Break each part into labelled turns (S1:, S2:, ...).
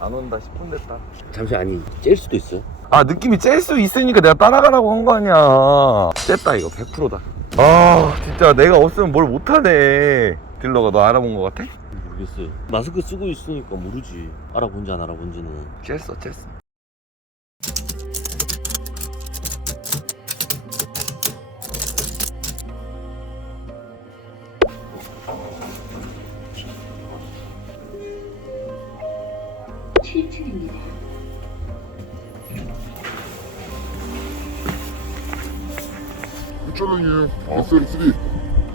S1: 안 온다 10분 됐다
S2: 잠시 아니 찔 수도 있어요.
S1: 아 느낌이 짤수 있으니까 내가 따라가라고 한 거 아니야 쬐다 이거 100%다 아 진짜 내가 없으면 뭘 못하네 딜러가 너 알아본 거 같아?
S2: 모르겠어요. 마스크 쓰고 있으니까 모르지. 알아본지 안 알아본지는.
S1: 쬐어 쬐어
S3: 천 원이에요. SL3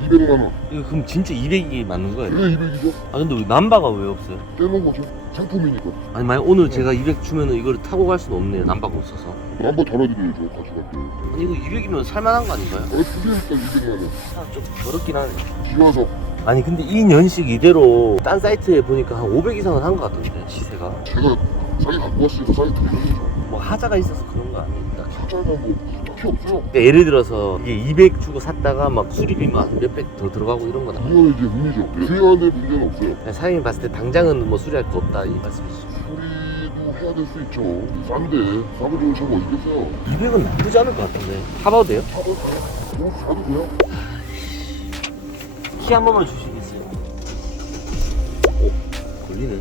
S3: 200만 원.
S2: 이거 그럼 진짜 200이 맞는 거예요?
S3: 그게 200이죠?
S2: 아 근데 왜 남바가 왜 없어요?
S3: 떼놓은 거죠. 상품이니까.
S2: 아니 만약 오늘 제가 200 주면은 이걸 타고 갈 수는 없네요. 남바가 없어서.
S3: 한번 달아드려야죠. 가져갈 때.
S2: 아니 이거 200이면 살만한 거 아닌가요?
S3: 아, 두개니까 200만 원.
S2: 아, 좀 더럽긴 하네.
S3: 기와석.
S2: 아니 근데 이 년식 이대로 딴 사이트에 보니까 한 500 이상은 한 것 같던데 시세가.
S3: 제가 싸게 갖고 왔으니까 드리는 거죠.
S2: 뭐 하자가 있어서 그런 거 아닙니까?
S3: 하자는 뭐 딱히 없어요.
S2: 그러니까 예를 들어서 이게 200 주고 샀다가 막 수리비 막 몇백 더 들어가고 이런 거나
S3: 이거는 이제 운이죠. 수요안에 문제는 없어요.
S2: 사장님 봤을 때 당장은 뭐 수리할 거 없다 이 말씀이시죠
S3: 수리도 해야 될 수 있죠. 싼데 싸고 좋은 차가 어디 있겠어요.
S2: 200은 나쁘지 않을 것 같은데 타봐도 돼요?
S3: 사도 사요. 뭐 사도 돼요.
S2: 키 한 번만 주시겠어요? 오 걸리네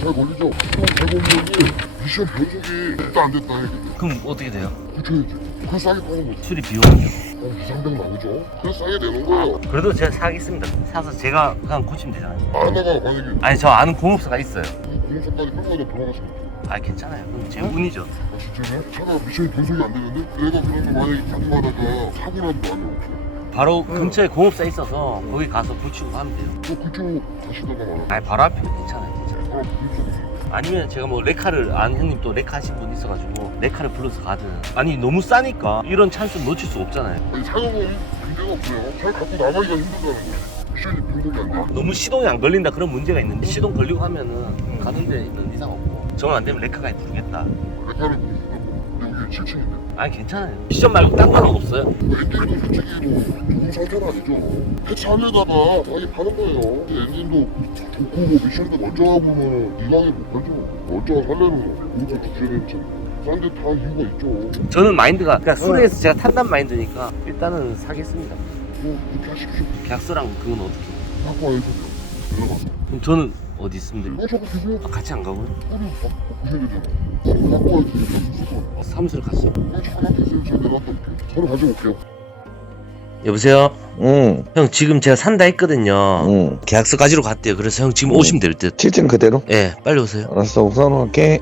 S3: 잘 걸리죠. 또 대공력이 미션 변속이 됐다 안 됐다 해.
S2: 그럼 어떻게 돼요?
S3: 붙여야지. 그래 싸게 파는 거지.
S2: 수리 비용은요?
S3: 한 2, 300 나오죠. 그래 싸게 내는 거예요.
S2: 그래도 제가 사겠습니다 사서 제가 그냥 고치면 되잖아요
S3: 하다가 만약에
S2: 아니 저 아는 공업사가 있어요
S3: 공사까지 끌고 가다 돌아가시면
S2: 아 괜찮아요 그럼 제 운이죠
S3: 아 진짜요? 차가 미션이 변속이 안 되는데? 내가 그래서 만약에 가져가다가 사고라도 나면 어떡해
S2: 바로
S3: 응.
S2: 근처에 공업사 있어서 거기 가서 고치고 하면 돼요.
S3: 또 그쪽 가시다가 말아
S2: 아니 바로 앞이면 괜찮아요 괜찮아요.
S3: 부딪혀도
S2: 아니면 제가 뭐 레카를 아는 형님 또 레카 하신 분 있어가지고 레카를 불러서 가든. 아니 너무 싸니까 이런 찬스 놓칠 수 없잖아요.
S3: 아니 사용은 문제가 없어요. 차 갖고 나가기가 힘들다는 거예요. 미션이 변속이 안 돼.
S2: 너무 시동이 안 걸린다 그런 문제가 있는데 시동 걸리고 하면은 가는 데는 이상 없고. 정은 안 되면 레카가 부르겠다.
S3: 레카를 여기 7층인데
S2: 아니 괜찮아요. 미션 말고 딴 건 없어요.
S3: 뭐 엔진도 솔직히 뭐. 좋은 상태는 아니죠? 해체하려다가 자기 파는 거예요. 근데 엔진도 좋고 뭐 미션도 먼저 하고는 이왕에 못 가죠. 먼저 살려는 모두 주셔야 싼데 다 이유가 있죠.
S2: 저는 마인드가 그러니까 수리해서 제가 탄단 마인드니까 일단은 사겠습니다.
S3: 뭐 그렇게 하십시오.
S2: 계약서랑 그건 어떻게?
S3: 들어가서.
S2: 그럼 저는 어디 있으면 돼요?
S3: 이거 자꾸 계세요.
S2: 아, 같이 안 가고요?
S3: 소리 갖고 보셔야 되잖아 갖고 와야지 무슨
S2: 사무실 가시죠
S3: 소리 차 하나 계세요. 제가 내놨다 올게요 저는 가져올게요.
S2: 여보세요?
S1: 응,
S2: 형 지금 제가 산다 했거든요.
S1: 응.
S2: 계약서 가지러 갔대요. 그래서 형 지금
S1: 응.
S2: 오시면 될듯.
S1: 7층 그대로?
S2: 예, 빨리 오세요.
S1: 알았어 우선 할게.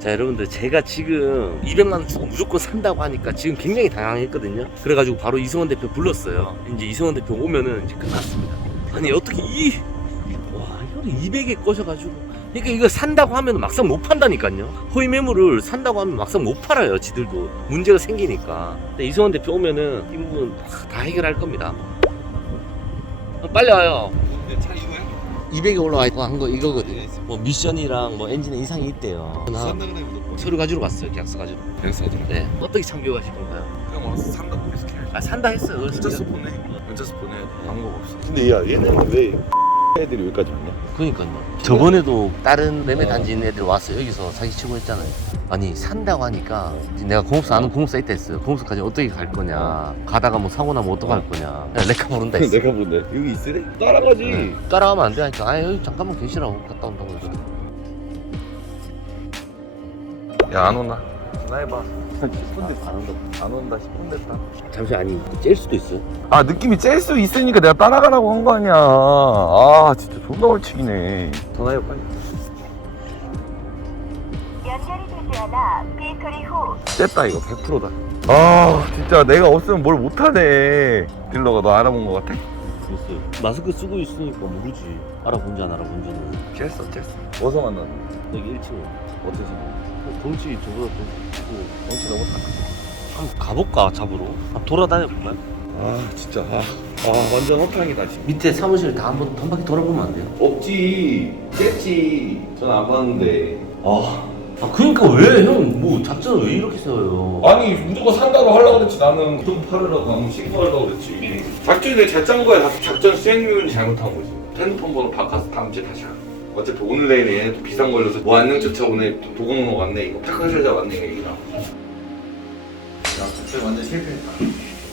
S2: 자 여러분들 제가 지금 200만 원 주고 무조건 산다고 하니까 지금 굉장히 당황했거든요. 그래가지고 바로 이승원 대표 불렀어요. 이제 이승원 대표 오면은 이제 끝났습니다. 아니 어떻게 이... 와 이거를 200에 꺼셔가지고. 그러니까 이거 산다고 하면 막상 못 판다니까요. 허위 매물을 산다고 하면 막상 못 팔아요 지들도. 문제가 생기니까. 근데 이승원 대표 오면은 이 부분 다 해결할 겁니다 어, 빨리 와요.
S4: 차 이거야?
S2: 200에 올라와 있고 한 거 이거거든요. 뭐 미션이랑 뭐 엔진에 이상이 있대요. 나
S4: 산다 그래 무조건
S2: 서류 가지러 갔어요 계약서 가지러.
S4: 하더라
S2: 네. 어떻게 참교하실 건가요?
S4: 그냥 와서 산다 계속
S2: 해아 산다 했어요
S4: 문자스 보내. 문자스 보내 방법 없어.
S1: 근데 야 얘는 왜 애들이 여기까지 왔냐?
S2: 그니까요. 저번에도 다른 매매 단지 있는 애들 왔어요. 여기서 사기 치고 했잖아요. 아니 산다고 하니까 이제 내가 공업사 아는 공업사 있다 했어요. 공업사까지 어떻게 갈 거냐. 가다가 뭐 사고 나면 어떡할 거냐. 그냥 레카 모른다 했어
S1: 내가 본데? 여기 있으래? 따라가지.
S2: 네. 따라가면 안 돼. 하니까 아 여기 잠깐만 계시라고 갔다 온다고 해서
S1: 야안 오나? 전화해봐.
S2: 10분 됐다 안 온다.
S1: 안 온다 10분 됐다
S2: 잠시 아니 찔 수도 있어요
S1: 아 느낌이 짤 수 있으니까 내가 따라가라고 한 거 아니야. 아 진짜 존나 걸치기네. 전화해봐 빨리
S5: 연결이 되지 않아? 삐거리 후.
S1: 쬐다 이거. 100%다. 아 진짜 내가 없으면 뭘 못하네. 딜러가 너 알아본 거 같아?
S2: 모르겠어요 마스크 쓰고 있으니까 모르지. 알아본지 안 알아본지는.
S1: 쬐어 쬐어. 어디서 만났는데?
S2: 여기 1층에
S1: 어디서
S2: 덩치 저보다 덩치 크고
S1: 덩치 너무 작아.
S2: 한번 가볼까 잡으러? 한번 돌아다녀 볼까요?
S1: 아 진짜. 아, 아 완전 허탕이다 진짜.
S2: 밑에 사무실 다 한번 한 바퀴 돌아보면 안 돼요?
S1: 없지. 깼지. 전 안 봤는데.
S2: 아, 아 그러니까 왜 형 뭐 작전을 왜 이렇게 세워요?
S1: 아니 무조건 산다고 하려고 그랬지 나는. 돈 팔으라고 하면 신고하려고 그랬지. 작전을 잘짠 거야. 작전 수행률이 잘못한 거지. 핸드폰 번호 바꿔서 다음 주에 다시 하고 어차피 오늘 내일 얘네 또 비상 걸려서 뭐 안녕조차 오늘 또 도공로 왔네 이거. 착한 살자 왔네 이거. 얘기다 야 갑자기 완전 실패했다.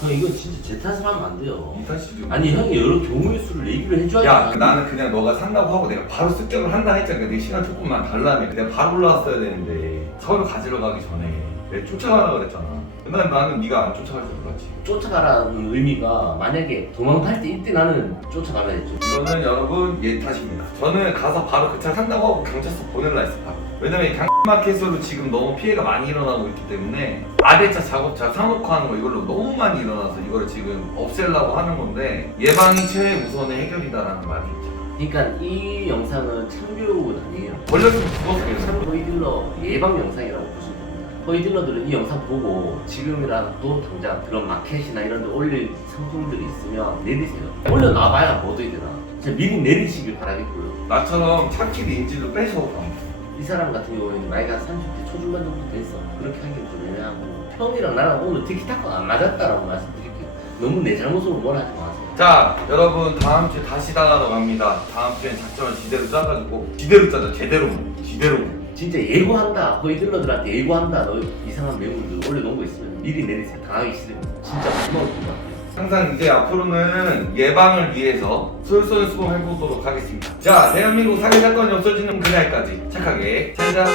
S2: 형 이건 진짜 제 탓을 하면 안 돼요.
S1: 이 탓이지
S2: 아니 형이 여러 경우의 수를 얘기를 해줘야지.
S1: 야 나는 그냥 너가 산다고 하고 내가 바로 습격을 한다 했잖아. 내 시간 조금만 달라면. 내가 바로 올라왔어야 되는데. 서울 가지러 가기 전에. 내가 쫓아가라 그랬잖아 난, 나는 네가 안 쫓아갈 줄 몰랐지
S2: 쫓아가라는 의미가 만약에 도망갈 때 이때 나는 쫓아가라 했죠.
S1: 이거는 여러분 얘 탓입니다. 저는 가서 바로 그 차 산다고 하고 경찰서 보낼라 했어 바로. 왜냐면 강마켓으로 지금 너무 피해가 많이 일어나고 있기 때문에 아대차 작업차 사목화하는 거 이걸로 너무 많이 일어나서 이거를 지금 없애려고 하는 건데 예방이 최우선의 해결이다라는 말이 있죠.
S2: 그러니까 이 영상은 참교육은 아니에요.
S1: 걸렸으면 죽었어요.
S2: 참 허위딜러 예방 영상이라고 보시면. 허위딜러들은 이 영상 보고 지금이라도 당장 그런 마켓이나 이런 데 올릴 상품들이 있으면 내리세요. 올려놔봐야 뭐도 되나. 진짜 미리 내리시길 바라겠고요.
S1: 나처럼 차키를 인질로 빼서
S2: 이 사람 같은 경우에는 나이가 30대 초중반 정도 됐어. 그렇게 하기는 좀 애매하고. 형이랑 나랑 오늘 티키타카 안 맞았다라고 말씀드릴게요. 너무 내 잘못으로 뭘 하지 마세요.
S1: 자 여러분 다음 주에 다시 나가러 갑니다. 다음 주엔 작전을 제대로 짜가지고 제대로 짜자 제대로 제대로
S2: 진짜 예고한다. 허위딜러들한테 예고한다. 너 이상한 매물들 올려놓은 거 있으면 미리 내리세요. 당하기 싫으면. 진짜 무서울 것 같아요.
S1: 항상 이제 앞으로는 예방을 위해서 솔선수범 해보도록 하겠습니다. 자, 대한민국 사기 사건이 없어지는 그날까지 착하게 살자.